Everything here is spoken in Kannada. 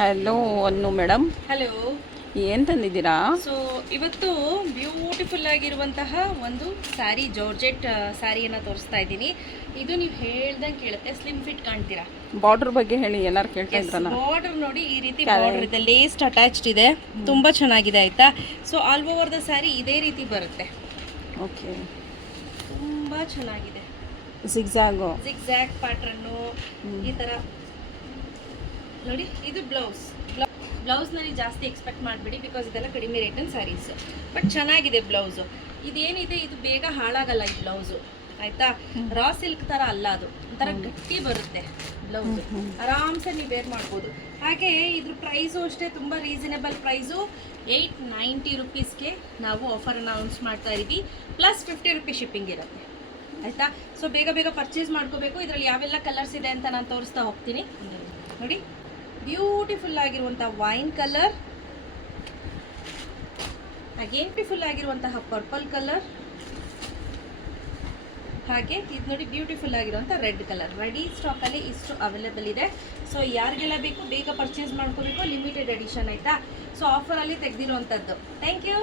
ಹಲೋ ಅನ್ನು ಮೇಡಮ್, ಹಲೋ. ಏನು ತಂದಿದ್ದೀರಾ? ಸೊ ಇವತ್ತು ಬ್ಯೂಟಿಫುಲ್ ಆಗಿರುವಂತಹ ಒಂದು ಸ್ಯಾರಿ, ಜಾರ್ಜೆಟ್ ಸ್ಯಾರಿಯನ್ನು ತೋರಿಸ್ತಾ ಇದ್ದೀನಿ. ಇದು ನೀವು ಹೇಳ್ದಂಗೆ ಕೇಳುತ್ತೆ, ಸ್ಲಿಮ್ ಫಿಟ್ ಕಾಣ್ತೀರಾ. ಬಾರ್ಡರ್ ಬಗ್ಗೆ ಹೇಳಿ, ಎಲ್ಲರೂ ಕೇಳ್ತಾ ಇದ್ರಲ್ಲ. ಬಾರ್ಡರ್ ನೋಡಿ, ಈ ರೀತಿ ಬಾರ್ಡರ್ ಇದೆ, ಲೇಸ್ಟ್ ಅಟ್ಯಾಚ್ಡ್ ಇದೆ, ತುಂಬ ಚೆನ್ನಾಗಿದೆ ಆಯಿತಾ. So all over the sari ಇದೇ ರೀತಿ ಬರುತ್ತೆ. ಓಕೆ, ತುಂಬ ಚೆನ್ನಾಗಿದೆ. ಜಿಗ್ಜಾಗು ಜಿಗ್ಜ್ಯಾಗ್ ಪ್ಯಾಟ್ರನ್ನು ಈ ಥರ ನೋಡಿ. ಇದು ಬ್ಲೌಸ್ನಲ್ಲಿ ಜಾಸ್ತಿ ಎಕ್ಸ್ಪೆಕ್ಟ್ ಮಾಡಿಬಿಡಿ, ಬಿಕಾಸ್ ಇದೆಲ್ಲ ಕಡಿಮೆ ರೇಟಿನ ಸ್ಯಾರೀಸ್. ಬಟ್ ಚೆನ್ನಾಗಿದೆ ಬ್ಲೌಸು. ಇದೇನಿದೆ, ಇದು ಬೇಗ ಹಾಳಾಗಲ್ಲ ಈ ಬ್ಲೌಸು ಆಯಿತಾ. ರಾ ಸಿಲ್ಕ್ ಥರ ಅಲ್ಲ, ಅದು ಒಂಥರ ಗಟ್ಟಿ ಬರುತ್ತೆ ಬ್ಲೌಸು. ಆರಾಮ್ಸೆ ನೀವು ವೇರ್ ಮಾಡ್ಬೋದು. ಹಾಗೆ ಇದ್ರ ಪ್ರೈಸು ಅಷ್ಟೇ ತುಂಬ ರೀಸನೇಬಲ್ ಪ್ರೈಸು. 890 ರುಪೀಸ್ಗೆ ನಾವು ಆಫರ್ ಅನೌನ್ಸ್ ಮಾಡ್ತಾ ಇದ್ದೀವಿ. ಪ್ಲಸ್ 50 ರುಪೀಸ್ ಶಿಪ್ಪಿಂಗ್ ಇರುತ್ತೆ ಆಯಿತಾ. ಸೊ ಬೇಗ ಬೇಗ ಪರ್ಚೇಸ್ ಮಾಡ್ಕೋಬೇಕು. ಇದರಲ್ಲಿ ಯಾವೆಲ್ಲ ಕಲರ್ಸ್ ಇದೆ ಅಂತ ನಾನು ತೋರಿಸ್ತಾ ಹೋಗ್ತೀನಿ ನೋಡಿ. ಬ್ಯೂಟಿಫುಲ್ ಆಗಿರುವಂಥ ವೈನ್ ಕಲರ್, ಹಾಗೆ ಬ್ಯೂಟಿಫುಲ್ ಆಗಿರುವಂತಹ ಪರ್ಪಲ್ ಕಲರ್, ಹಾಗೆ ಇದು ನೋಡಿ ಬ್ಯೂಟಿಫುಲ್ ಆಗಿರುವಂಥ ರೆಡ್ ಕಲರ್. ರೆಡಿ ಸ್ಟಾಕಲ್ಲಿ ಇಷ್ಟು ಅವೈಲೇಬಲ್ ಇದೆ. ಸೊ ಯಾರಿಗೆಲ್ಲ ಬೇಕು ಬೇಗ ಪರ್ಚೇಸ್ ಮಾಡ್ಕೋಬೇಕು. ಲಿಮಿಟೆಡ್ ಎಡಿಷನ್ ಆಯಿತಾ. ಸೊ ಆಫರಲ್ಲಿ ತೆಗೆದಿರುವಂಥದ್ದು. Thank you.